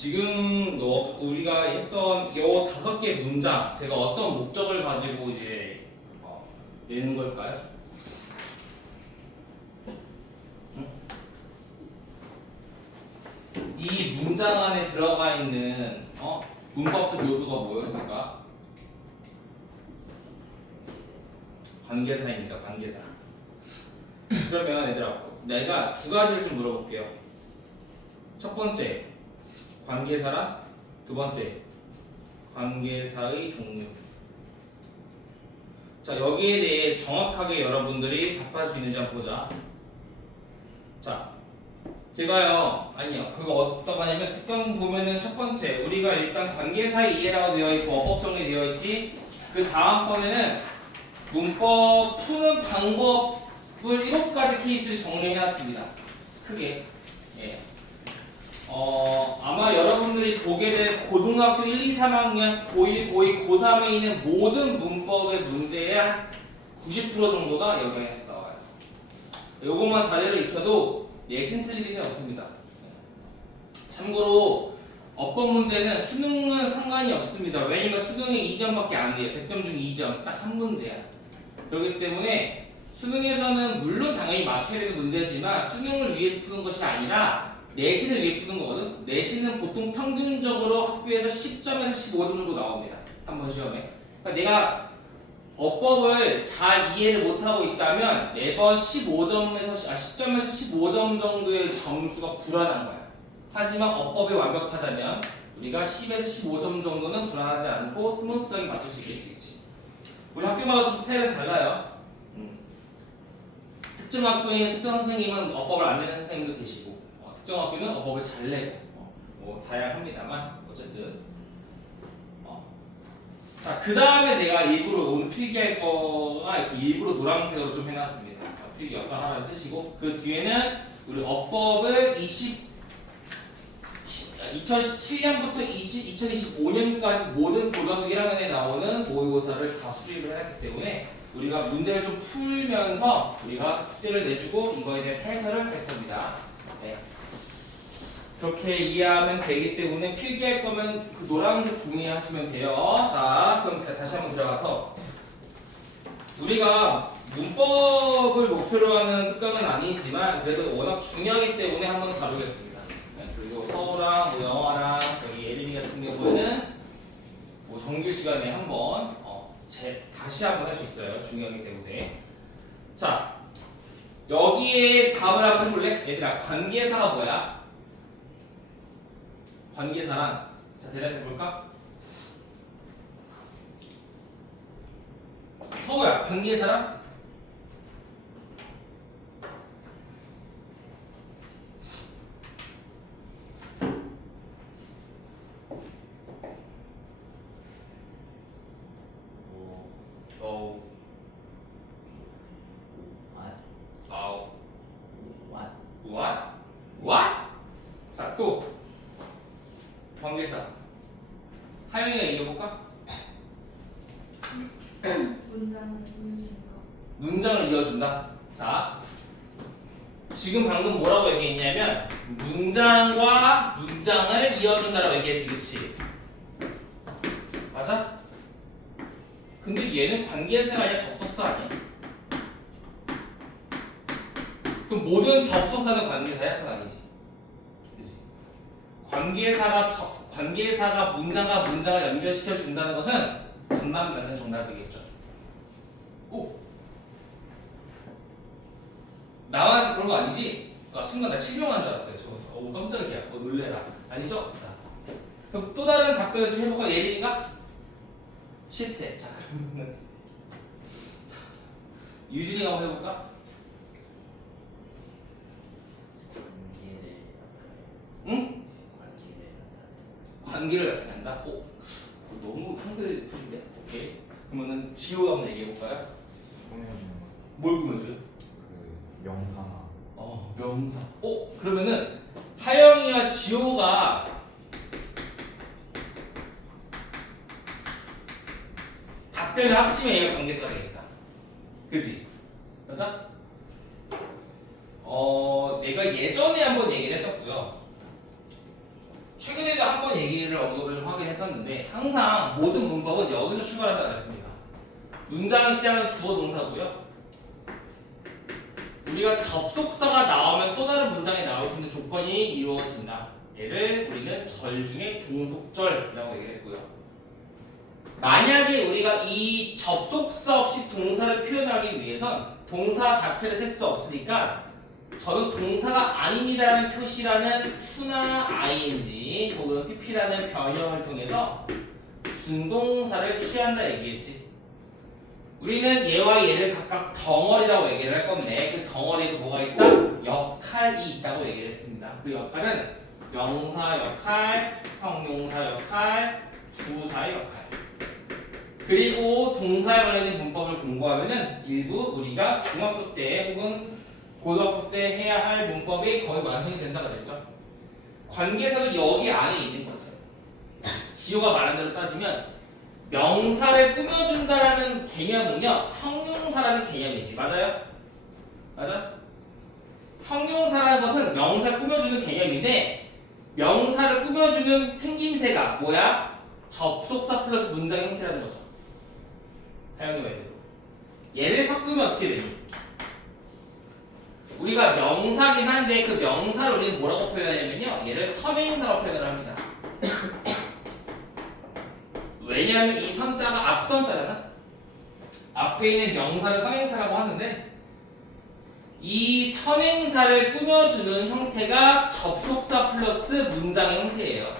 지금 우리가 했던 요 5개 문장 제가 어떤 목적을 가지고 이제 내는 걸까요? 이 문장 안에 들어가 있는 문법적 요소가 뭐였을까? 관계사입니다. 관계사. 그러면 얘들아, 내가 두 가지를 좀 물어볼게요. 첫 번째, 관계사랑 두 번째, 관계사의 종류. 자, 여기에 대해 정확하게 여러분들이 답할 수 있는지 한번 보자. 자, 제가요, 아니요, 그거 어떤 거냐면 특강 보면은 첫 번째, 우리가 일단 관계사의 이해라고 되어 있고 어법 정리되어 있지. 그 다음번에는 문법 푸는 방법을 7가지 케이스를 정리해놨습니다. 크게. 예. 아마 여러분들이 보게 될 고등학교 1, 2, 3학년, 고1, 고2, 고3에 있는 모든 문법의 문제의 한 90% 정도가 여기에서 나와요. 요것만 자료를 익혀도 내신 틀릴 일은 없습니다. 참고로 어법 문제는 수능은 상관이 없습니다. 왜냐면 수능에 2점밖에 안 돼요. 100점 중에 2점. 딱 한 문제야. 그렇기 때문에 수능에서는 물론 당연히 맞춰야 되는 문제지만 수능을 위해서 푸는 것이 아니라 내신을 위해 푸는 거거든. 내신은 보통 평균적으로 학교에서 10점에서 15점 정도 나옵니다. 한 번 시험에. 그러니까 내가 어법을 잘 이해를 못하고 있다면 매번 10점에서 15점 정도의 점수가 불안한 거야. 하지만 어법이 완벽하다면 우리가 10에서 15점 정도는 불안하지 않고 스무스하게 맞출 수 있겠지. 그치? 우리 학교마다 좀 스타일은 달라요. 특정 학교에 특정 선생님은 어법을 안 내는 선생님도 계시고 특정 학교는 어법을 잘 내고 뭐 다양합니다만 어쨌든 자, 그 다음에 내가 일부러 오늘 필기할 거가 일부러 노란색으로 좀 해놨습니다. 필기 어떤 하나를 뜨시고 그 뒤에는 우리 어법을 2017년부터 2025년까지 모든 고등학교 1학년에 나오는 모의고사를 다 수집을 해놨기 때문에 우리가 문제를 좀 풀면서 우리가 숙제를 내주고 이거에 대한 해설을 할 겁니다. 네. 그렇게 이해하면 되기 때문에 필기할 거면 그 노란색 종이 하시면 돼요. 자, 그럼 제가 다시 한번 들어가서 우리가 문법을 목표로 하는 특강은 아니지만 그래도 워낙 중요하기 때문에 한번 다루겠습니다. 네, 그리고 서울랑 뭐 영어랑 여기 예림이 같은 경우에는 뭐 정규 시간에 한번 다시 한번 할 수 있어요. 중요하기 때문에. 자, 여기에 답을 한번 해볼래? 얘들아, 관계사가 뭐야? 관계사란, 자, 대답해볼까? 서우야, 관계사란? What? 자, 또 관계사 하영이가 얘기해볼까? 문장을 이어준다. 자, 지금 방금 뭐라고 얘기했냐면 문장과 문장을 이어준다라고 얘기했지, 그치? 맞아? 근데 얘는 관계사가 아니라 접속사 아니야? 그럼 모든 접속사는 관계사야? 그건 아니지. 그치? 관계사가 문장과 문장을 연결시켜 준다는 것은 답만 맞는 정답이겠죠. 오! 나만 그런 거 아니지? 순간 나 실명한 줄 알았어요. 오, 깜짝이야. 놀래라. 아니죠? 자, 그럼 또 다른 답변을 좀 해볼까? 예린이가? 싫대. 자, 그러면 유진이가 한번 해볼까? 응? 관계를 나타낸다? 오, 너무 한글풀인데? 오케이. 그러면은 지호가 한번 얘기해볼까요? 꾸며주는 거. 뭘 꾸며줘요? 그 명사나. 명사. 그러면은 하영이와 지호가 답변을 합치면 얘가 관계사가 되겠다. 그치? 맞아? 내가 예전에 한번 얘기를 했었고요. 최근에도 한 번 얘기를 언급을 하긴 했었는데 항상 모든 문법은 여기서 출발하지 않았습니다. 문장의 시작은 주어 동사고요. 우리가 접속사가 나오면 또 다른 문장이 나올 수 있는 조건이 이루어진다. 얘를 우리는 절 중에 종속절이라고 얘기를 했고요. 만약에 우리가 이 접속사 없이 동사를 표현하기 위해선 동사 자체를 쓸 수 없으니까 저는 동사가 아닙니다라는 표시라는 to나 ing 혹은 pp라는 변형을 통해서 준동사를 취한다 얘기했지. 우리는 얘와 얘를 각각 덩어리라고 얘기를 할 건데 그 덩어리에도 뭐가 있다? 역할이 있다고 얘기를 했습니다. 그 역할은 명사 역할, 형용사 역할, 부사 역할. 그리고 동사에 관련된 문법을 공부하면은 일부 우리가 중학교 때 혹은 고등학교 때 해야 할 문법이 거의 완성이 된다고 그랬죠. 관계에서는 여기 안에 있는 거죠. 지호가 말한 대로 따지면 명사를 꾸며준다라는 개념은요 형용사라는 개념이지. 맞아요? 맞아? 형용사라는 것은 명사 꾸며주는 개념인데 명사를 꾸며주는 생김새가 뭐야? 접속사 플러스 문장의 형태라는 거죠. 하영이 말대로. 얘를 섞으면 어떻게 되니? 우리가 명사긴 한데 그 명사를 우리는 뭐라고 표현하냐면요 얘를 선행사로 표현을 합니다. 왜냐하면 이 선자가 앞선자잖아. 앞에 있는 명사를 선행사라고 하는데 이 선행사를 꾸며주는 형태가 접속사 플러스 문장의 형태예요.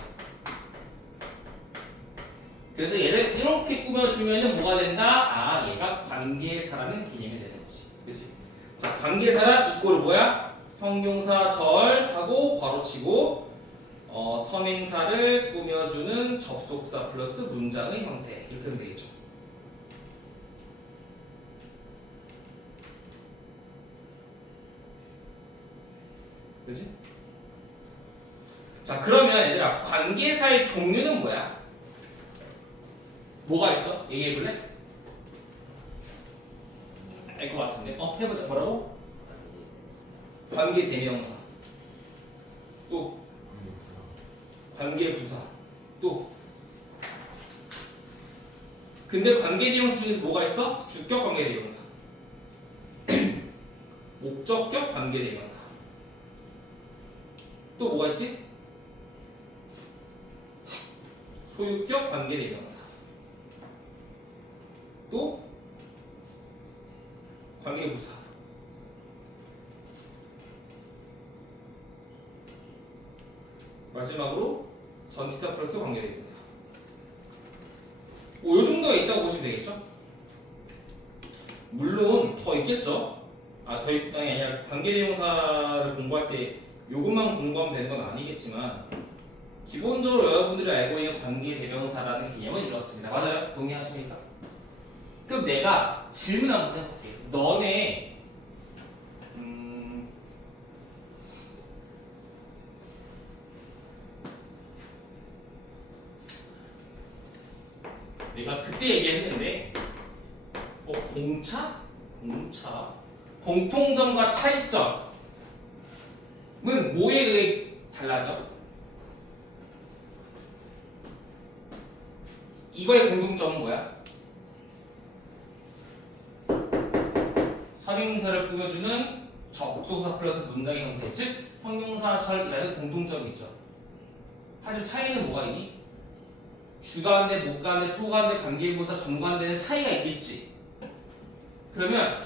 그래서 얘를 이렇게 꾸며주면 뭐가 된다? 아, 얘가 관계사라는 개념이 되는 거지. 그치? 자, 관계사란 이꼴 뭐야? 형용사 절하고 괄호치고 선행사를 꾸며주는 접속사 플러스 문장의 형태. 이렇게 하면 되겠죠. 그치? 자, 그러면 얘들아, 관계사의 종류는 뭐야? 뭐가 있어? 얘기해볼래? 알 것 같은데. 해보자. 뭐라고? 관계대명사. 또 관계부사. 또 근데 관계대명사 중에서 뭐가 있어? 주격 관계대명사. 목적격 관계대명사. 또 뭐가 있지? 소유격 관계대명사. 또 관계부사. 마지막으로 전치사 플러스 관계대명사. 요 정도가 있다고 보시면 되겠죠? 물론 더 있겠죠? 더 있다는 게 아니라 관계대명사를 공부할 때 요것만 공부하면 되는 건 아니겠지만 기본적으로 여러분들이 알고 있는 관계대명사라는 개념은 이렇습니다. 맞아요? 동의하십니까? 그럼 내가 질문 한번 해볼게. 너네 내가 그때 얘기했는데 공차? 공통점과 차이점은 뭐에 의해 달라져? 이거의 공통점은 뭐야? 선행사를 꾸며주는 접속사 플러스 문장의 형태, 즉 형용사절이라는 공통점이 있죠. 하지만 차이는 뭐가 있니? 주관대, 목관대, 소관대, 관계부사, 전관대는 차이가 있겠지. 그러면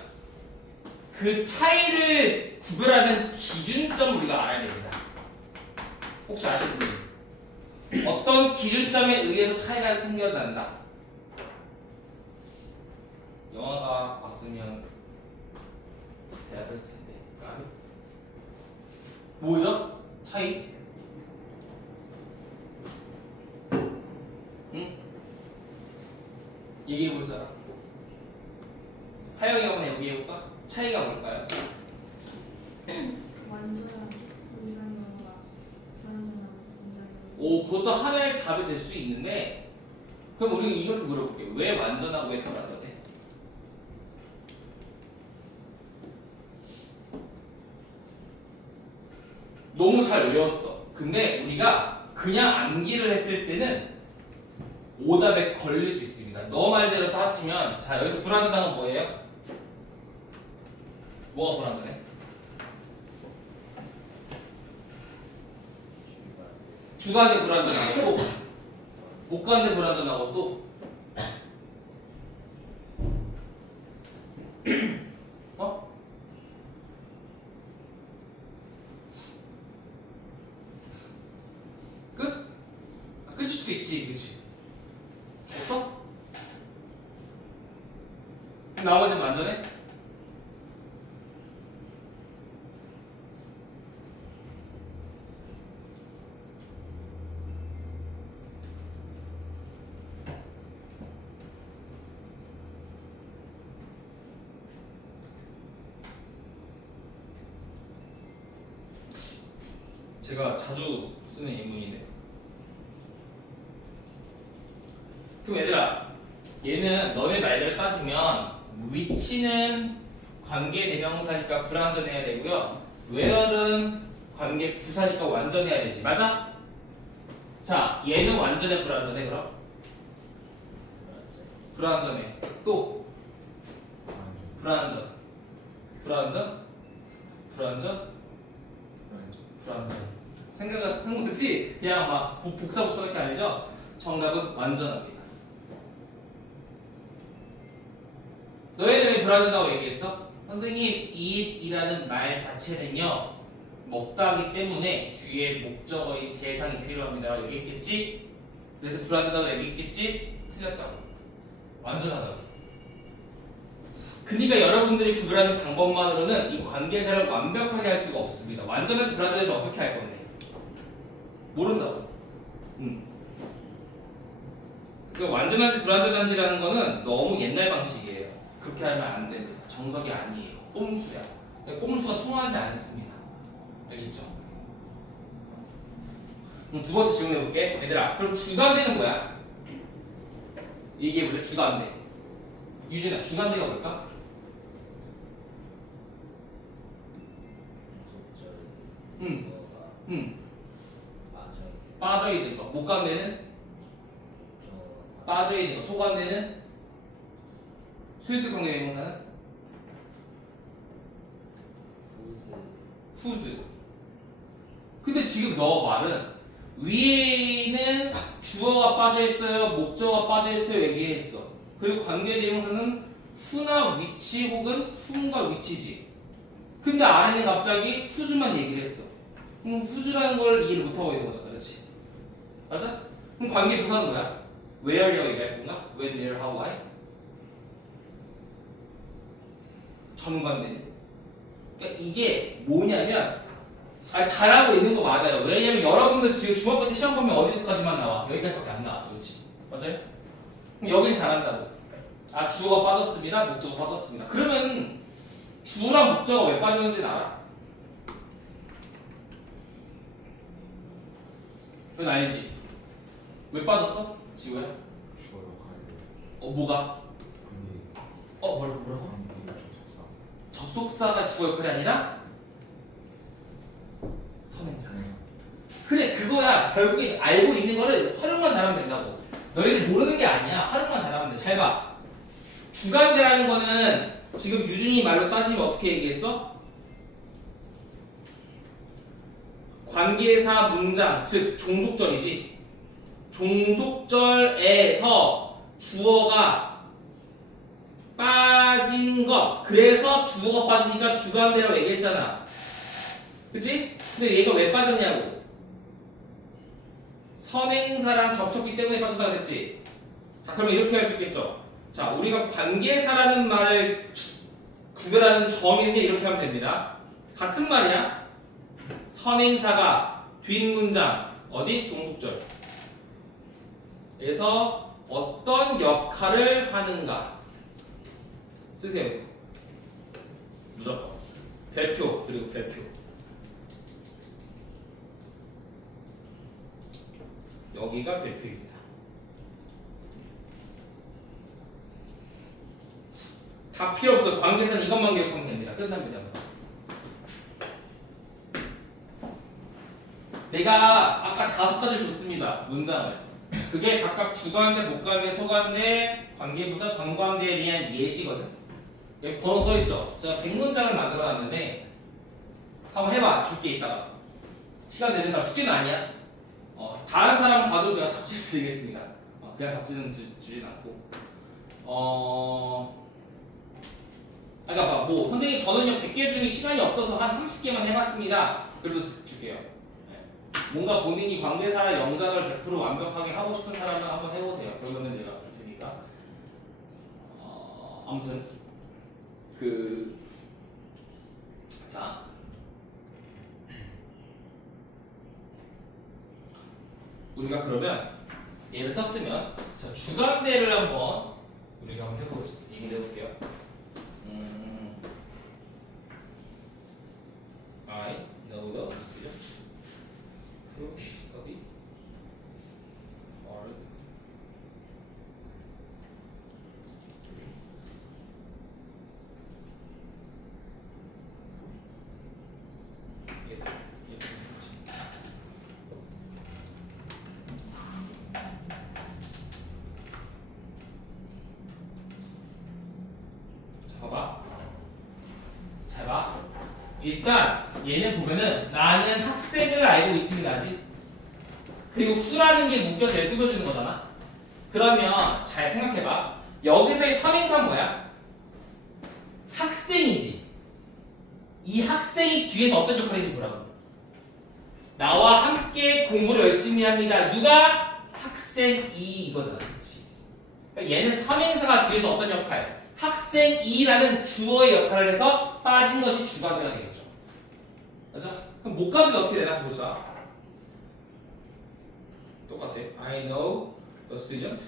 그 차이를 구별하는 기준점 우리가 알아야 됩니다. 혹시 아시는 분? 어떤 기준점에 의해서 차이가 생겨난다. 영화가 왔으면 대답했을 텐데. 뭐죠? 차이? 응? 얘기해 볼 사람. 하영이가 한번 얘기해볼까? 차이가 뭘까요? 완전한 문장형과 불완전한 문장형. 오, 그것도 하나의 답이 될 수 있는데, 그럼 우리가 이렇게 물어볼게요. 왜 완전하고 왜 불완전해? 너무 잘 외웠어. 근데 우리가 그냥 암기를 했을 때는 오답에 걸릴 수 있습니다. 너 말대로 따지면 자 여기서 불안전한 건 뭐예요? 뭐가 불안전해? 주간대 불안전하고 또 목간대 불안전하고 또 어? 끝? 끝일 수도 있지, 그치? 없어? 나머지는 완전해? 제가 자주 쓰는 예문이네. 그럼 얘들아, 얘는 너네 말대로 따지면 위치는 관계 대명사니까 불완전해야 되고요. where는 관계 부사니까 완전해야 되지. 맞아? 자, 얘는 완전해 불완전해 그럼? 불완전해. 또 불완전. 불완전? 불완전? 불완전. 생각하는 거지? 그냥 막 복사 이렇게 아니죠? 정답은 완전합니다. 너희는 왜 불완전하다고 얘기했어? 선생님, eat이라는 말 자체는요 먹다하기 때문에 뒤에 목적어의 대상이 필요합니다 라고 얘기했겠지? 그래서 불완전하다고 얘기했겠지? 틀렸다고. 완전하다고. 그러니까 여러분들이 구별하는 방법만으로는 이 관계사를 완벽하게 할 수가 없습니다. 완전한지 불완전한지 어떻게 할 건데? 모른다고. 그 완전한지 불완전한지라는 거는 너무 옛날 방식이에요. 그렇게 하면 안 됩니다. 정석이 아니에요. 꼼수야. 꼼수가 통하지 않습니다. 알겠죠? 그럼 두 번째 질문 해볼게. 얘들아, 그럼 주간대는 뭐야? 얘기해볼래? 주간대. 유진아, 주간대가 뭘까? 빠져있는 거. 목간대는? 빠져있는 거. 소간대는? 수요일 관계 대명사는? 후즈. 근데 지금 너 말은 위에는 주어가 빠져있어요, 목적어가 빠져있어요 얘기했어. 그리고 관계 대명사는 후나 위치 혹은 후가 위치지. 근데 아래는 갑자기 후즈만 얘기를 했어. 그럼 후즈라는 걸 이해를 못하고 있는 거잖아, 그렇지? 맞아? 그럼 관계 부사는 뭐야? where라고 얘기할 건가? when, where, how, why? 전관되는. 그러니까 이게 뭐냐면 잘하고 있는 거 맞아요. 왜냐면 여러분들 지금 중학교 때 시험 보면 어디까지만 나와? 여기까지밖에 안 나와. 그렇지? 맞아요? 그럼 여긴 잘한다고. 주어가 빠졌습니다. 목적어가 빠졌습니다. 그러면 주어랑 목적어가 왜 빠졌는지는 알아? 그건 알지? 왜 빠졌어? 지호야? 주어 역할이 뭐가? 뭐라고? 접속사가 주어 역할이 아니라? 선행사. 그래, 그거야. 결국에 알고 있는 거를 활용만 잘하면 된다고. 너희들 모르는 게 아니야. 활용만 잘하면 돼. 잘 봐. 주간대라는 거는 지금 유준이 말로 따지면 어떻게 얘기했어? 관계사 문장, 즉 종속절이지. 종속절에서 주어가 빠진 것. 그래서 주어가 빠지니까 주간대라고 얘기했잖아. 그치? 근데 얘가 왜 빠졌냐고. 선행사랑 겹쳤기 때문에 빠졌다 그랬지. 자, 그러면 이렇게 할 수 있겠죠. 자, 우리가 관계사라는 말을 구별하는 정의인데 이렇게 하면 됩니다. 같은 말이야. 선행사가 뒷문장 어디? 종속절 에서 어떤 역할을 하는가 쓰세요. 무조건 별표 그리고 별표. 여기가 별표입니다. 다 필요 없어요. 관계사는 이것만 기억하면 됩니다. 끝납니다. 내가 아까 5가지 줬습니다. 문장을. 그게 각각 주관대, 목관대, 소관대, 관계부사, 전관대에 대한 예시거든. 여기 번호 써있죠? 제가 100문장을 만들어놨는데 한번 해봐. 줄게 이따가. 시간 되는 사람 숙제는 아니야. 다른 사람 봐도 제가 답지를 드리겠습니다. 그냥 답지는 주진 않고. 그러니까 뭐 선생님 저는요 100개 중에 시간이 없어서 한 30개만 해봤습니다. 그래도 줄게요. 뭔가 본인이 관계사 영작을 100% 완벽하게 하고 싶은 사람은 한번 해보세요. 그러면은 내가 줄 테니까. 아무튼 자 우리가 그러면 얘를 썼으면 자 주관대를 한번 우리가 한번 얘기를 해볼게요. I know the student who study hard. 봐봐. 잘 봐. 일단 얘는 보면은 나는 학생을 알고 있습니다. 아직. 그리고 who라는 게 묶여서 얘를 꾸며주는 거잖아. 그러면 잘 생각해봐. 여기서의 선행사는 뭐야? 학생이지. 이 학생이 뒤에서 어떤 역할인지 보라고. 나와 함께 공부를 열심히 합니다. 누가? 학생이 이거잖아. 그치? 그러니까 얘는 선행사가 뒤에서 어떤 역할? 학생이라는 주어의 역할을 해서 빠진 것이 주관대가 되겠죠. 맞아? 그럼 목관대는 어떻게 되나 보자. 똑같아. I know the student.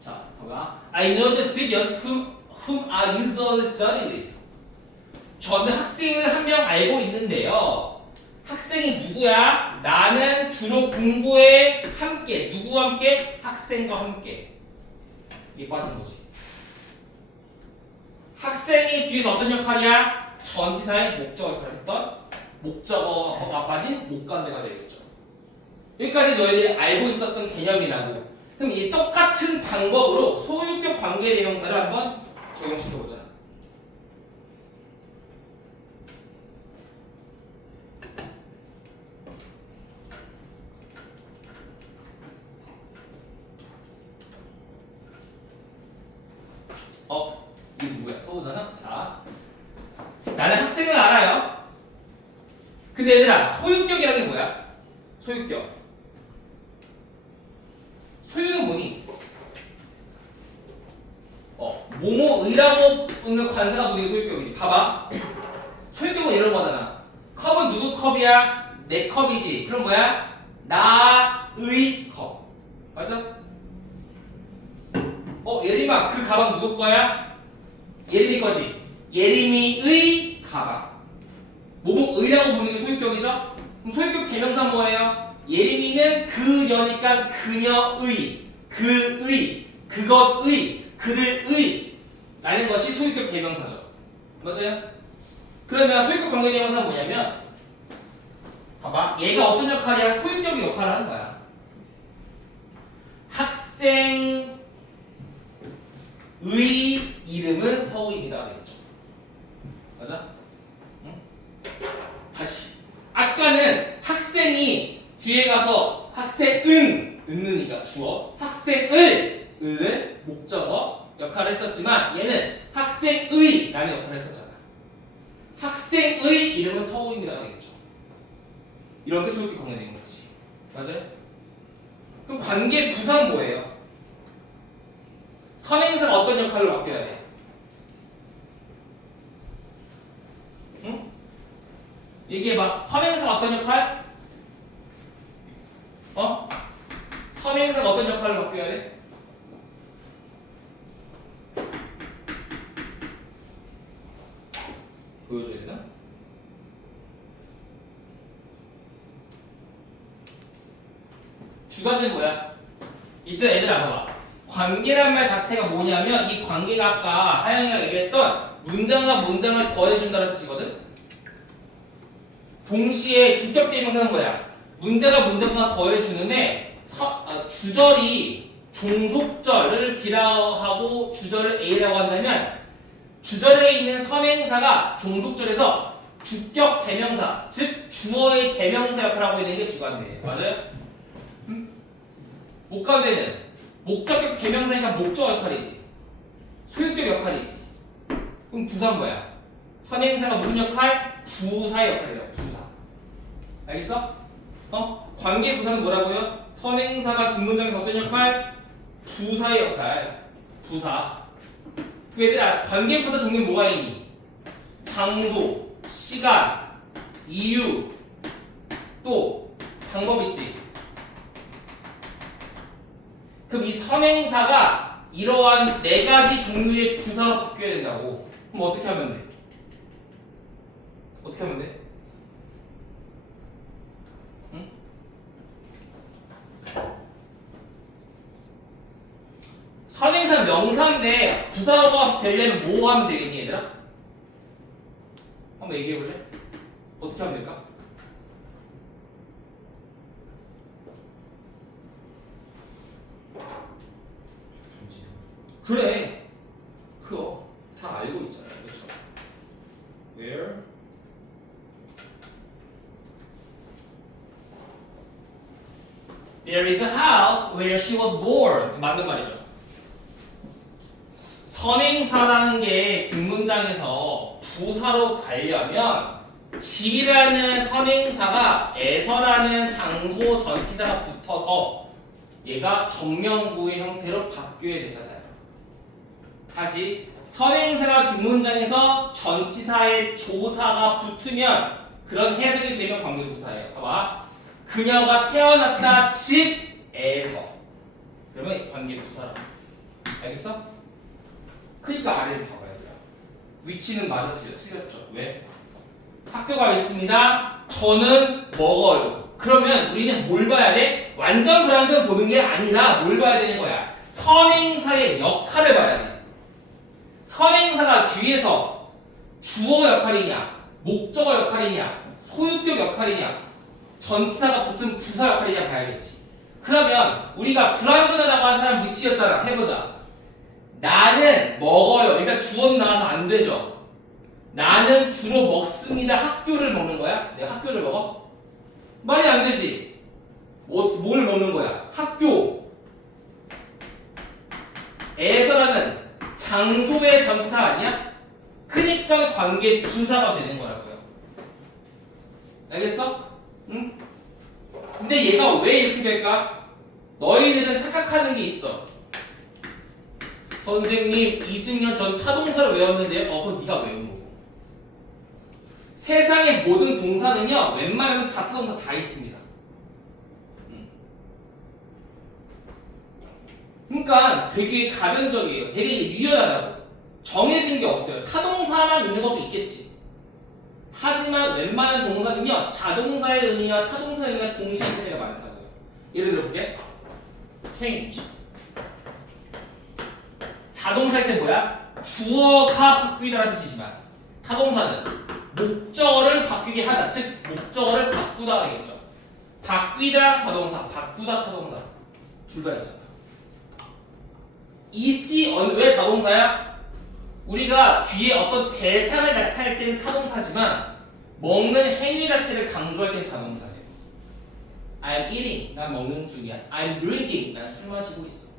자, 봐봐. I know the student whom I usually study with. 저는 학생을 한 명 알고 있는데요. 학생이 누구야? 나는 주로 공부에 함께. 누구와 함께? 학생과 함께. 이게 빠진 거지. 학생이 뒤에서 어떤 역할이야? 전치사의 목적어 역할을 했던 목적어가 빠진 목관대가 되겠죠. 여기까지 너희들이 알고 있었던 개념이라고. 그럼 이 똑같은 방법으로 소유격 관계 대명사를 한번 적용시켜보자. 이게 누구야? 서우잖아? 자, 나는 학생을 알아요. 근데 얘들아, 소유격이라는 게 뭐야? 소유격. 소유는 뭐니? 뭐뭐의라고 있는 관사가 보는 게 소유격이지. 봐봐. 소유격은 이런 거잖아. 컵은 누구 컵이야? 내 컵이지. 그럼 뭐야? 나의 컵. 맞아? 예림아, 그 가방 누구 거야? 예림이 거지. 예림이의 가방. 뭐뭐의라고 부르는 게 소유격이죠? 그럼 소유격 대명사 뭐예요? 예림이는 그녀니까 그녀의, 그의, 그것의, 그들의 라는 것이 소유격 대명사죠. 맞아요? 그러면 소유격 관계 대명사는 뭐냐면 봐봐. 얘가 어떤 역할이야? 소유격의 역할을 하는 거야. 학생의 이름은 서우입니다. 되겠죠. 맞아? 응? 다시. 아까는 학생이 뒤에 가서 학생은 은는이가 주어, 학생을 을을 목적어 역할을 했었지만 얘는 학생의 라는 역할을 했었잖아. 학생의 이름은 서우입니다. 되겠죠. 이런 게 소유격 관계 대명사지. 맞아요? 그럼 관계 부사는 뭐예요? 선행사가 어떤 역할을 맡겨야 돼? 응? 얘기해봐. 선행사가 어떤 역할? 선행사가 어떤 역할을 맡겨야 돼? 보여줘야 되나? 주관은 뭐야? 이때 애들아 봐봐. 관계란 말 자체가 뭐냐면 이 관계가 아까 하영이가 얘기했던 문장과 문장을 더해준다는 뜻이거든. 동시에 주격 대명사는 뭐야? 문제가 문장과 더해주는데 주절이 종속절을 B라고 하고 주절을 A라고 한다면 주절에 있는 선행사가 종속절에서 주격 대명사, 즉 주어의 대명사 역할을 하고 있는 게 주관대예요. 맞아요? 목관대는 목적격 대명사니까 목적 역할이지. 소유격 역할이지. 그럼 부사는 뭐야? 선행사가 무슨 역할? 부사 역할이에요. 부사. 알겠어? 관계 부사는 뭐라고요? 선행사가 뒷문장에서 어떤 역할? 부사의 역할. 부사. 그 얘들아, 관계 부사 종류는 뭐가 있니? 장소, 시간, 이유, 또 방법 있지. 그럼 이 선행사가 이러한 4가지 종류의 부사로 바뀌어야 된다고. 그럼 어떻게 하면 돼? 어떻게 하면 돼? 응? 선행사 명사인데 부사가 되려면 뭐 하면 되겠니 얘들아? 한번 얘기해 볼래? 어떻게 하면 될까? 그래. 그거 다 알고 있잖아요. 그렇죠? Where there is a house where she was born. 맞는 말이죠. 선행사라는 게 뒷문장에서 부사로 가려면 집이라는 선행사가 에서라는 장소 전치사가 붙어서 얘가 정명구의 형태로 바뀌어야 되잖아요. 다시 선행사가 뒷문장에서 전치사의 조사가 붙으면 그런 해석이 되면 관계부사예요. 봐봐. 그녀가 태어났다 집에서 그러면 관계부사라. 알겠어? 그러니까 아래를 봐봐야 돼요. 위치는 맞아 틀렸죠. 왜? 학교가 있습니다. 저는 먹어요. 그러면 우리는 뭘 봐야 돼? 완전 불완전 보는 게 아니라 뭘 봐야 되는 거야? 선행사의 역할을 봐야지. 선행사가 뒤에서 주어 역할이냐, 목적어 역할이냐, 소유격 역할이냐, 전치사가 붙은 부사 역할이냐 봐야겠지. 그러면 우리가 불완전하다고 한 사람 위치였잖아. 해보자. 나는 먹어요. 일단 주어는 나와서 안 되죠. 나는 주로 먹습니다. 학교를 먹는 거야? 내가 학교를 먹어? 말이 안 되지. 뭘 먹는 거야? 학교. 에서라는 장소의 전치사 아니야? 그니까 관계 부사가 되는 거라고요. 알겠어? 응? 근데 얘가 왜 이렇게 될까? 너희들은 착각하는 게 있어. 선생님, 이승현 전 타동사를 외웠는데요. 그건 네가 외운 거고. 세상의 모든 동사는요, 웬만하면 자타동사 다 있습니다. 그러니까 되게 가변적이에요. 되게 유연하다고. 정해진 게 없어요. 타동사만 있는 것도 있겠지. 하지만 웬만한 동사는요, 자동사의 의미와 타동사의 의미가 동시에 있을 때가 많다고요. 예를 들어볼게. change. 자동사일 때 뭐야? 주어가 바뀌다라는 뜻이지만 타동사는 목적어를 바뀌게 하다, 즉 목적어를 바꾸다 하겠죠. 바뀌다 자동사, 바꾸다 타동사 둘 다 있잖아. 이씨 왜 자동사야? 우리가 뒤에 어떤 대상을 나타낼 때는 타동사지만 먹는 행위 자체를 강조할 때는 자동사예요. I'm eating, 난 먹는 중이야. I'm drinking, 난 술 마시고 있어.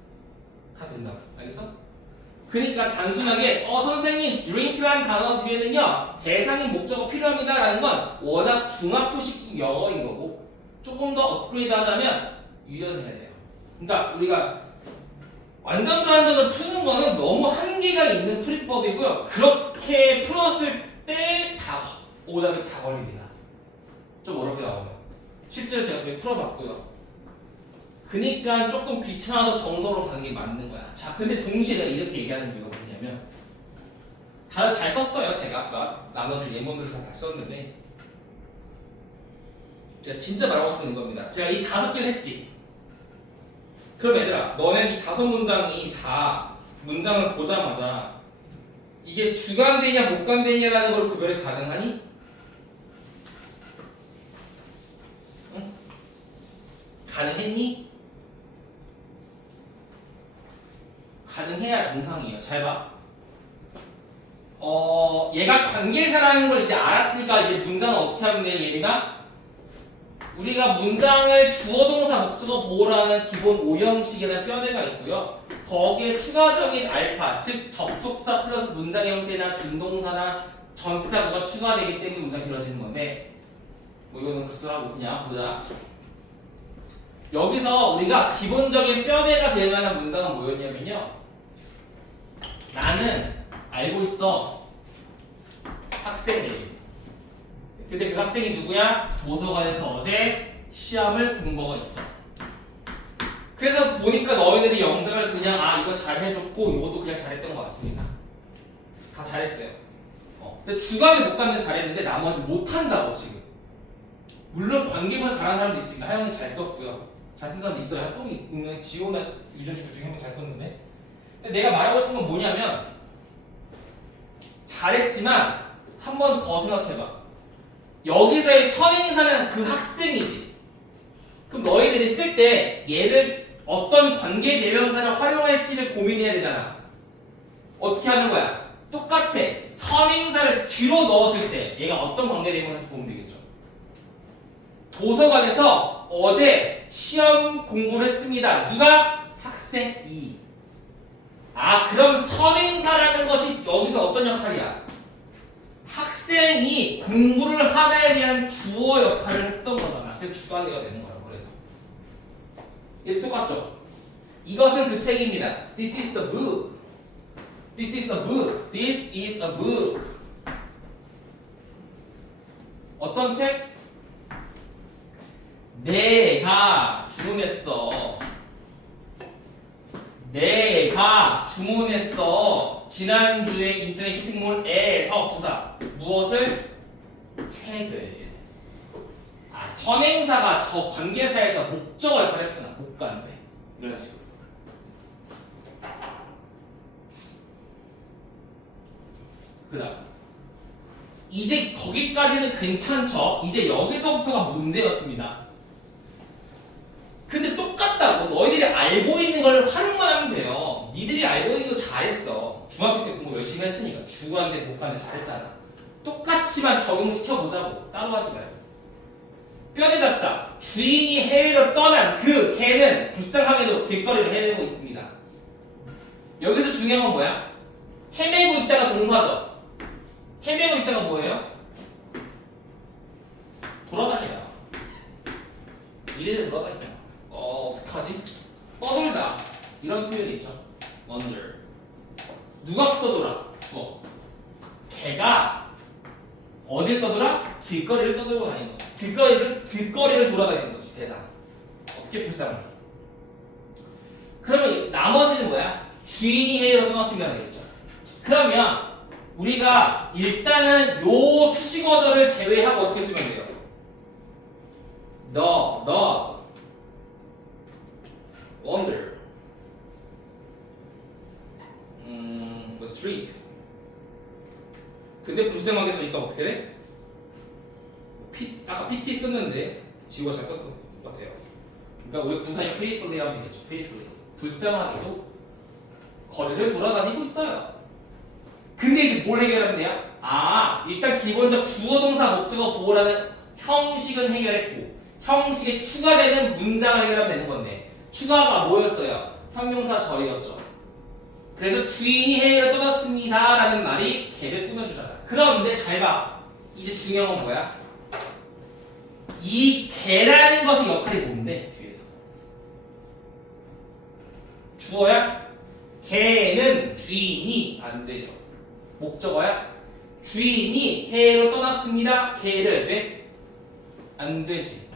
다 된다고. 알겠어? 그러니까 단순하게 선생님 drink라는 단어 뒤에는요 대상인 목적어 필요합니다 라는 건 워낙 중학교식 영어인 거고 조금 더 업그레이드 하자면 유연해야 돼요. 그러니까 우리가 완전 불완전을 푸는 거는 너무 한계가 있는 풀이법이고요. 그렇게 풀었을 때 다 오답이 다 걸립니다. 좀 어렵게 나오면 실제로 제가 그렇게 풀어봤고요. 그니까 조금 귀찮아도 정서로 가는 게 맞는 거야. 자, 근데 동시에 내가 이렇게 얘기하는 이유가 뭐냐면 다들 잘 썼어요. 제가 아까 나눠줄 예문들을 다 잘 썼는데 제가 진짜 말하고 싶은 겁니다. 제가 이 5개를 했지. 그럼 얘들아, 너는 이 5문장이 다 문장을 보자마자 이게 주관되냐 목관되냐라는 걸 구별이 가능하니? 응? 가능했니? 가능해야 정상이에요. 잘 봐. 얘가 관계사라는 걸 이제 알았으니까 이제 문장을 어떻게 하면 돼, 얘가? 우리가 문장을 주어 동사 목적어 보호라는 기본 오형식이라는 뼈대가 있고요. 거기에 추가적인 알파, 즉 접속사 플러스 문장의 형태나 준동사나 전치사구가 추가되기 때문에 문장이 길어지는 건데, 뭐 이거는 그스라고 그냥 보자. 여기서 우리가 기본적인 뼈대가 될 만한 문장은 뭐였냐면요. 나는 알고 있어. 학생이. 근데 그 학생이 누구야? 도서관에서 어제 시험을 공부하고 있다. 그래서 보니까 너희들이 영장을 그냥 이거 잘해줬고 이것도 그냥 잘했던 것 같습니다. 다 잘했어요. 근데 주관을 못 가면 잘했는데 나머지 못한다고 지금. 물론 관계보다 잘하는 사람도 있습니다. 하영은 잘 썼고요. 잘 쓴 사람도 있어요. 또 있는 지호나 유전이 둘 중에 한 명 잘 썼는데. 근데 내가 말하고 싶은 건 뭐냐면 잘했지만 한 번 더 생각해봐. 여기서의 선행사는 그 학생이지. 그럼 너희들이 쓸 때 얘를 어떤 관계 대명사를 활용할지를 고민해야 되잖아. 어떻게 하는 거야? 똑같아. 선행사를 뒤로 넣었을 때 얘가 어떤 관계 대명사인지 보면 되겠죠. 도서관에서 어제 시험 공부를 했습니다. 누가? 학생 2. 그럼 선행사라는 것이 여기서 어떤 역할이야? 학생이 공부를 하나에 대한 주어 역할을 했던 거잖아. 그래서 주관계가 되는 거야. 그래서 얘 똑같죠? 이것은 그 책입니다. This is the book. This is a book. This is a book. 어떤 책? 내가 주문했어. 내가 주문했어. 지난주에 인터넷 쇼핑몰에서 부사 무엇을? 책을. 선행사가 저 관계사에서 목적어 역할을 했구나. 목관대. 이런 식으로. 그 다음 이제 거기까지는 괜찮죠? 이제 여기서부터가 문제였습니다. 근데 똑같다고 너희들이 알고 있는 걸 활용만 하면 돼요. 니들이 알고 있는 거 잘했어. 중학교 때 공부 열심히 했으니까 주관대 목관대 잘했잖아. 똑같이만 적용시켜보자고. 따로 하지 말고. 뼈대 잡자. 주인이 해외로 떠난 그 개는 불쌍하게도 길거리를 헤매고 있습니다. 여기서 중요한 건 뭐야? 헤매고 있다가 동사죠. 헤매고 있다가 뭐예요? 돌아다니다. 이래서 돌아다니다. 어떡하지? 떠돌다. 이런 표현이 있죠. wander. 누가 떠돌아? 주어. 개가 어딜 떠돌아? 길거리를 떠돌고 다니는 거지. 길거리를 돌아다니는 거지. 대상. 어떻게 불쌍해? 그러면 나머지는 뭐야? 주인이 해외로 떠났으면 되겠죠. 그러면 우리가 일단은 요 수식어절을 제외하고 어떻게 쓰면 돼요? the wander the street. 근데 불쌍하게 보니까 어떻게 돼? 아까 PT 썼는데 지우가 잘 썼던 것 같아요. 그러니까 우리 부사형 pitifully 하면 되겠죠. pitifully. 불쌍하게도 거리를 돌아다니고 있어요. 근데 이제 뭘 해결하면 돼요? 일단 기본적 주어 동사 목적어 보호라는 형식은 해결했고 형식에 추가되는 문장을 해결하면 되는 건데 추가가 뭐였어요? 형용사 절이었죠. 그래서 주인이 해외로 떠났습니다 라는 말이 개를 꾸며주잖아. 그런데 잘 봐. 이제 중요한 건 뭐야? 이 개라는 것의 역할이 뭔데? 뒤에서 주어야? 개는 주인이 안 되죠. 목적어야? 주인이 해외로 떠났습니다. 개를 돼? 안 되지.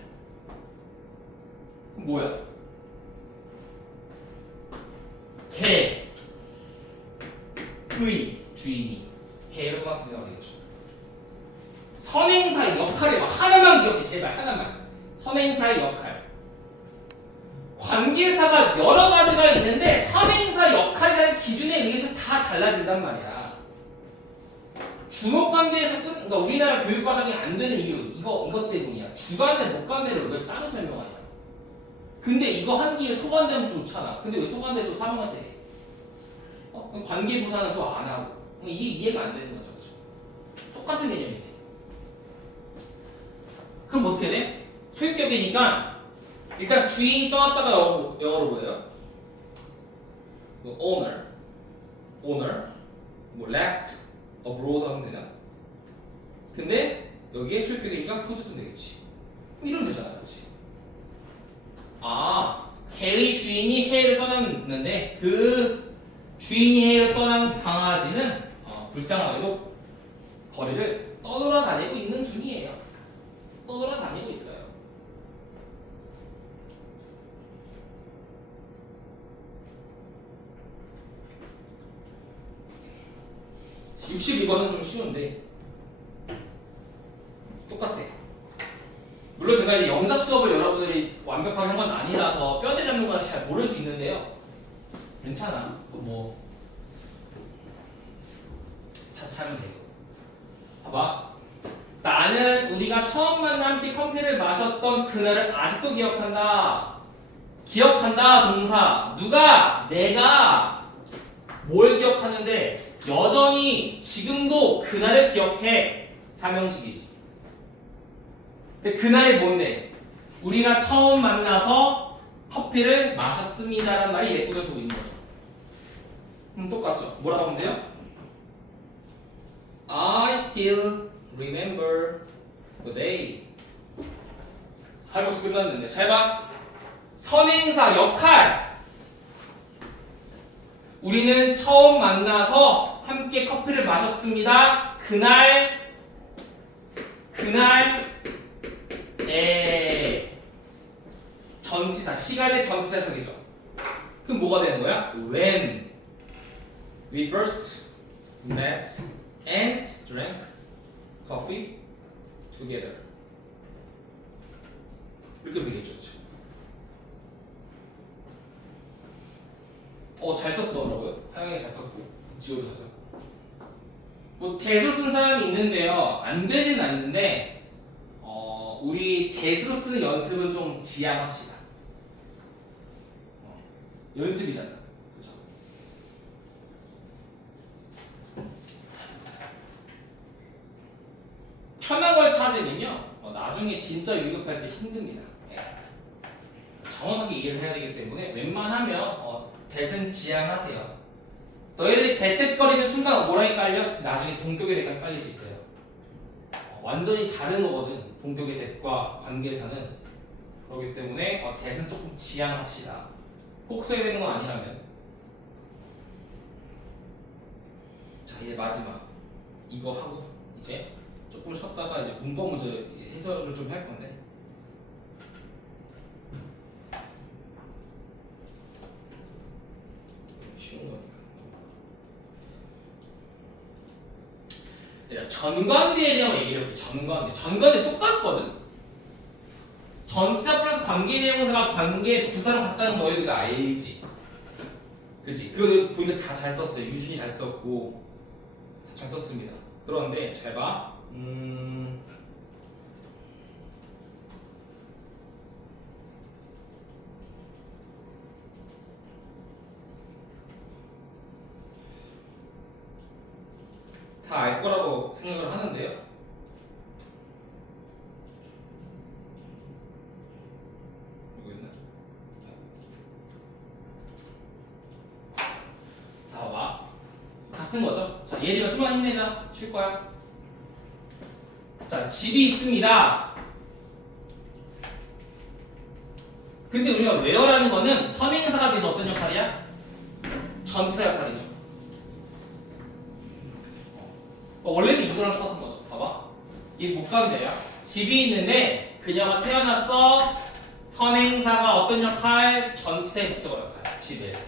뭐야? 개의 주인이 해외로 떠났습니다. 되겠죠. 선행사의 역할이 하나만 기억해. 제발 하나만. 선행사의 역할. 관계사가 여러 가지가 있는데 선행사 역할이라는 기준에 의해서 다 달라진단 말이야. 주목관계에서 그러니까 우리나라 교육과정이 안 되는 이유 이것 때문이야. 주관의 목관계를 왜 따로 설명하냐. 근데 이거 한 김에 소관대면 좋잖아. 근데 왜 소관대도 사람한테 해? 관계부사는 또 안 하고 이게 이해가 안 되는 거죠. 그렇죠? 똑같은 개념인데. 그럼 어떻게 돼? 소유격이니까 일단 주인이 떠났다가 영어로 뭐예요? owner, 뭐 left, abroad 하면 되나? 근데 여기에 소유격이니까 who 쓰면 되겠지. 이러면 되잖아, 그렇지? 아, 헨리 주인이 해외를 떠났는데 그 주인이 해외를 떠난 강아지는 불쌍하게도 거리를 떠돌아다니고 있는 중이에요. 떠돌아다니고 있어요. 62번은 좀 쉬운데 똑같아. 물론 제가 이 영작 수업을 여러분들이 완벽하게 한 건 아니라서 뼈대 잡는 건 잘 모를 수 있는데요. 괜찮아. 뭐 차차하면 돼요. 봐봐. 나는 우리가 처음 만나 함께 커피를 마셨던 그날을 아직도 기억한다. 기억한다 동사. 누가? 내가. 뭘 기억하는데 여전히 지금도 그날을 기억해. 삼형식이지. 근데 그날이 뭔데? 우리가 처음 만나서 커피를 마셨습니다라는 말이 예쁘게 들어있는 거죠. 똑같죠? 뭐라고 하면 돼요? I still remember the day. 살벌시 끝났는데 잘 봐. 선행사 역할. 우리는 처음 만나서 함께 커피를 마셨습니다. 그날에 전치사, 시간의 전치사 해석이죠. 그럼 뭐가 되는 거야? When we first met and drank coffee together. 이렇게 되겠죠. 잘 썼더라고요. 하영이 잘 썼고 지호도 잘 썼고. 뭐 대수 쓴 사람이 있는데요. 안 되진 않는데 우리 대수로 쓰는 연습은 좀 지양합시다. 연습이잖아. 그렇죠? 편한 걸 찾으면요. 나중에 진짜 유급할 때 힘듭니다. 예. 정확하게 이해를 해야 되기 때문에 웬만하면 대승 지향하세요. 너희들이 대뜻거리는 순간 뭐라에 깔려? 나중에 동격의 대가 깔릴 수 있어요. 완전히 다른 거거든. 동격의 대과 관계사는. 그렇기 때문에 대승 조금 지향합시다. 꼭 써야 되는 건 아니라면. 자, 이제 마지막 이거 하고 이제 조금 쉬었다가 이제 문법 문제 해설을 좀 할 건데. 쉬운 거니까. 전관대에 대한 얘기를 해볼게. 전관대 똑같거든. 전치사 플러스 관계대명사가 관계 부사랑 같다는 거 너희들 다 알지? 그치? 그리고 보니까 다 잘 썼어요. 유준이 잘 썼고 다 잘 썼습니다. 그런데 잘 봐. 다 알 거라고 생각을 하는데요. 이거 있나? 자, 봐봐. 같은 거죠? 자, 예리가 좀만 힘내자. 쉴 거야. 자, 집이 있습니다. 근데 우리가 where라는 거는 선행사가 돼서 어떤 역할이야? 전치사 역할이죠. 원래는 이거랑 똑같은 거죠. 봐봐. 이게 목관대야. 집이 있는데 그녀가 태어났어. 선행사가 어떤 역할? 전치사의 목적어 역할. 집에서.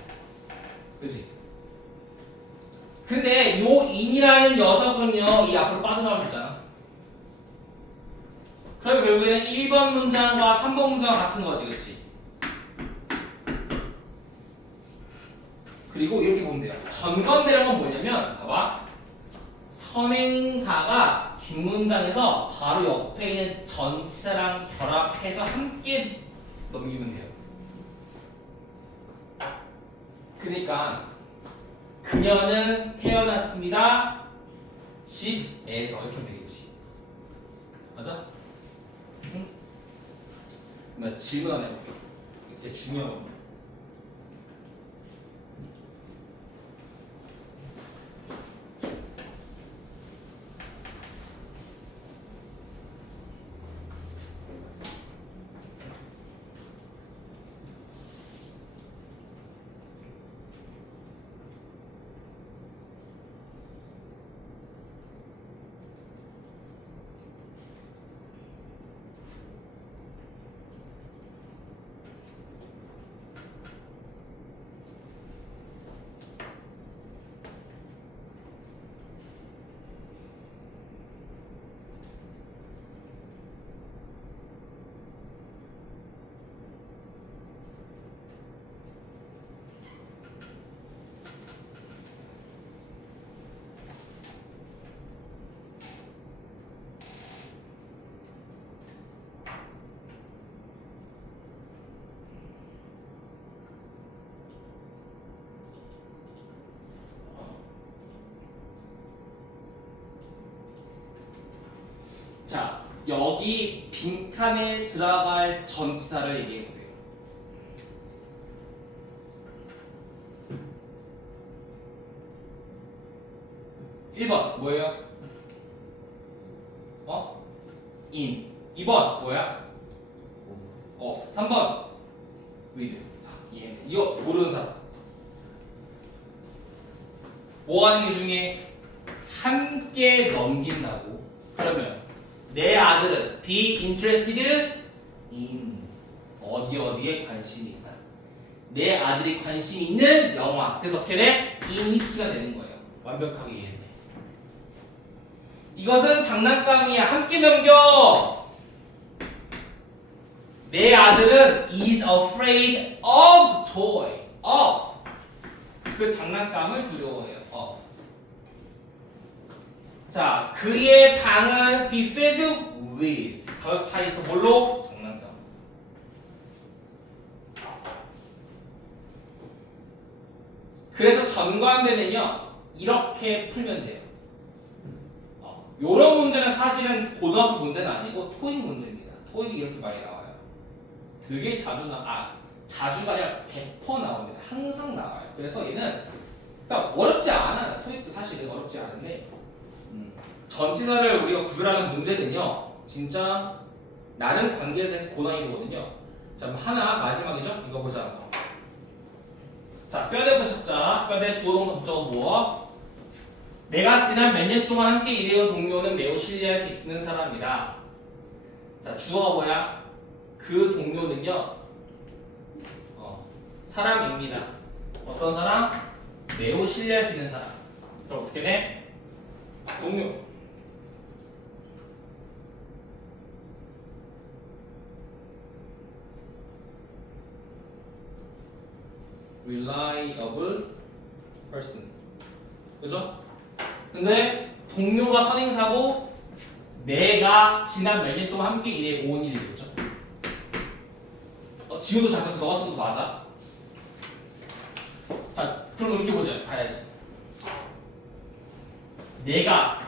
그치? 근데 요 인이라는 녀석은요, 이 앞으로 빠져나올 수 있잖아. 그러면 결국에는 1번 문장과 3번 문장과 같은 거지, 그치? 그리고 이렇게 보면 돼요. 전관대란 건 뭐냐면 봐봐. 선행사가 뒷문장에서 바로 옆에 있는 전치사랑 결합해서 함께 넘기면 돼요. 그러니까 그녀는 태어났습니다. 집에서 이렇게 하면 되겠지. 맞아? 응? 그러면 질문 하나 해볼게. 이게 되게 중요하거든요. 자, 여기 빈칸에 들어갈 전치사를 얘기해 보세요. (1번) 뭐예요? in. 2번 뭐야? 3번 with. 자, 이해했네. 이거 모르는 사람. 뭐 하는 게 중에 함께 넘긴다고. 그러면 내 아들은 be interested in 어디에 관심이 있다. 내 아들이 관심 있는 영화. 그래서 어떻게 돼? in which가 되는 거예요. 완벽하게 이해했네. 이것은 장난감이야. 함께 넘겨. 내 아들은 is afraid of toy. of 그 장난감을 두려워해요. of. 자, 그의 방은 be filled with 가격 차 있어 뭘로? 장난감. 그래서 전관되면요 이렇게 풀면 돼요. 요런 문제는 사실은 고등학교 문제는 아니고 토익 문제입니다. 토익이 이렇게 많이 나와요. 되게 자주가 아니라 100% 나옵니다. 항상 나와요. 그래서 얘는 그러니까 어렵지 않아요. 토익도 사실은 어렵지 않은데 전치사를 우리가 구별하는 문제는요 진짜 나름 관계에서 해서 고난이도거든요. 자, 그럼 하나 마지막이죠? 이거 보자. 자, 뼈대부터 찾자. 뼈대 주어동사 목적어 무엇? 내가 지난 몇 년 동안 함께 일해온 동료는 매우 신뢰할 수 있는 사람이다. 자, 주어가 뭐야? 그 동료는요 사람입니다. 어떤 사람? 매우 신뢰할 수 있는 사람. 그럼 어떻게 돼? 동료. reliable person. 그죠? 근데 동료가 선행사고 내가 지난 몇 년 동안 함께 일해 온 일이겠죠? 지우도 잘 써서 너가 써도 맞아. 자, 그럼 이렇게 보자. 봐야지. 내가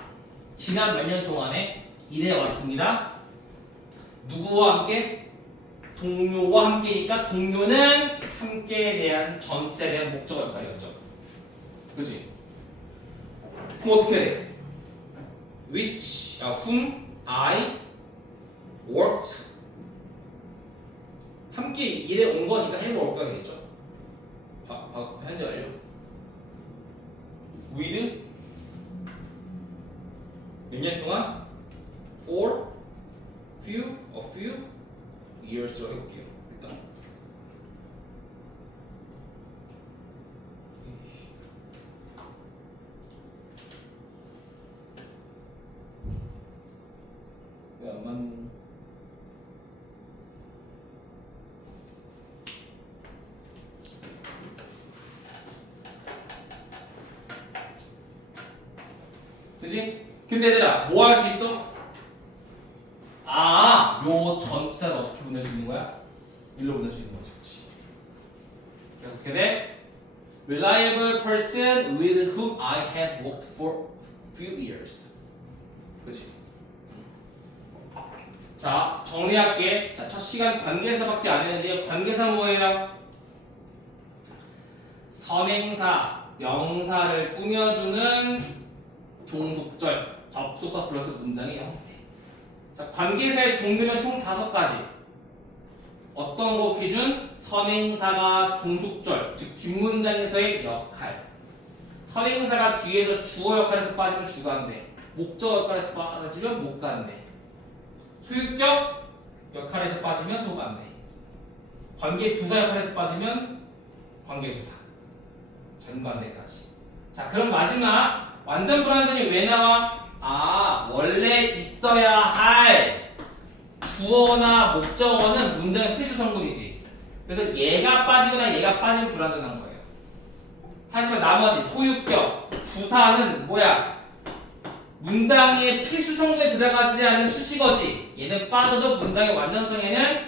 지난 몇 년 동안에 일해 왔습니다. 누구와 함께? 동료와 함께니까 동료는 함께에 대한 전치사에 대한 목적 역할이었죠. 그지? 그럼 어떻게 돼? whom I worked. 함께 일해 온 거니까 have work가 되겠죠. 현재 완료. with 몇 년 동안? for a few years로 해볼게요. 일단 왜 안 맞는? 근데 얘들아 뭐 할 수 있어? 아, 요 전치사를 어떻게 보낼 수 있는 거야? 일로 보낼 수 있는 거지. 그렇지. 그래서 어떻게 돼? Reliable person with whom I have worked for few years. 그렇지. 자, 정리할게. 자, 첫 시간 관계사밖에 안 했는데요. 관계사 뭐예요? 선행사, 명사를 꾸며주는 종속절, 접속사 플러스 문장의 형태. 자, 관계사의 종류는 총 5가지. 어떤 거 기준? 선행사가 종속절, 즉 뒷문장에서의 역할. 선행사가 뒤에서 주어 역할에서 빠지면 주가 안 돼. 목적 역할에서 빠지면 목가 안 돼. 소유격 역할에서 빠지면 소가 안 돼. 관계부사 역할에서 빠지면 관계부사. 전관대까지. 자, 그럼 마지막 완전 불완전이 왜 나와? 아, 원래 있어야 할 주어나 목적어는 문장의 필수 성분이지. 그래서 얘가 빠지거나 얘가 빠지면 불완전한 거예요. 하지만 나머지 소유격, 부사는 뭐야? 문장의 필수 성분에 들어가지 않는 수식어지. 얘는 빠져도 문장의 완전성에는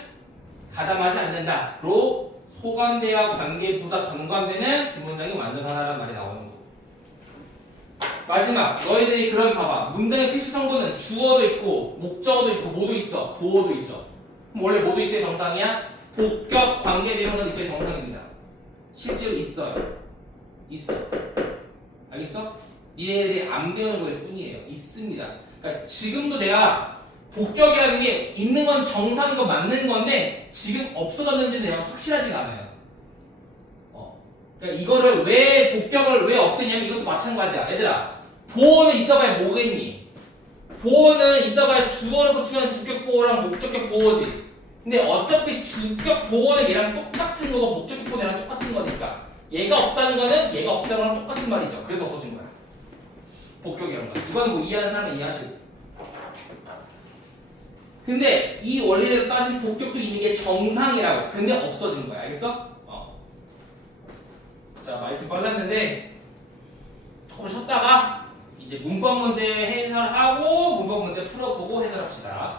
가담하지 않는다. 로 소관대와 관계부사 전관대는 뒷문장이 완전하다는 말이 나오는 거고. 마지막 너희들이 그럼 봐봐. 문장의 필수 성분은 주어도 있고 목적어도 있고 뭐도 있어. 보어도 있죠. 그럼 원래 뭐도 있어야 정상이야? 복격 관계 대명사 있어야 정상입니다. 실제로 있어요. 있어. 알겠어? 니네들이 안 배우는 거일 뿐이에요. 있습니다. 그러니까 지금도 내가 복격이라는 게 있는 건 정상이고 맞는 건데 지금 없어졌는지는 내가 확실하지가 않아요. 그러니까 이거를 왜 복격을 왜 없애냐면 이것도 마찬가지야. 얘들아, 보어는 있어봐야 뭐겠니? 보어는 있어봐야 주어를 보충하는 주격 보어랑 목적격 보어지. 근데 어차피 주격 보어는 얘랑 똑같은 거고 목적격 보어는 얘랑 똑같은 거니까 얘가 없다는 거는 얘가 없다는 거랑 똑같은 말이죠. 그래서 없어진 거야. 복격이라는 거. 이거는 뭐 이해하는 사람은 이해하시고. 근데 이 원리대로 따지면 복격도 있는 게 정상이라고. 근데 없어진 거야. 알겠어? 자, 많이 좀 빨랐는데 조금 쉬었다가 이제 문법 문제 해설하고 문법 문제 풀어보고 해설합시다.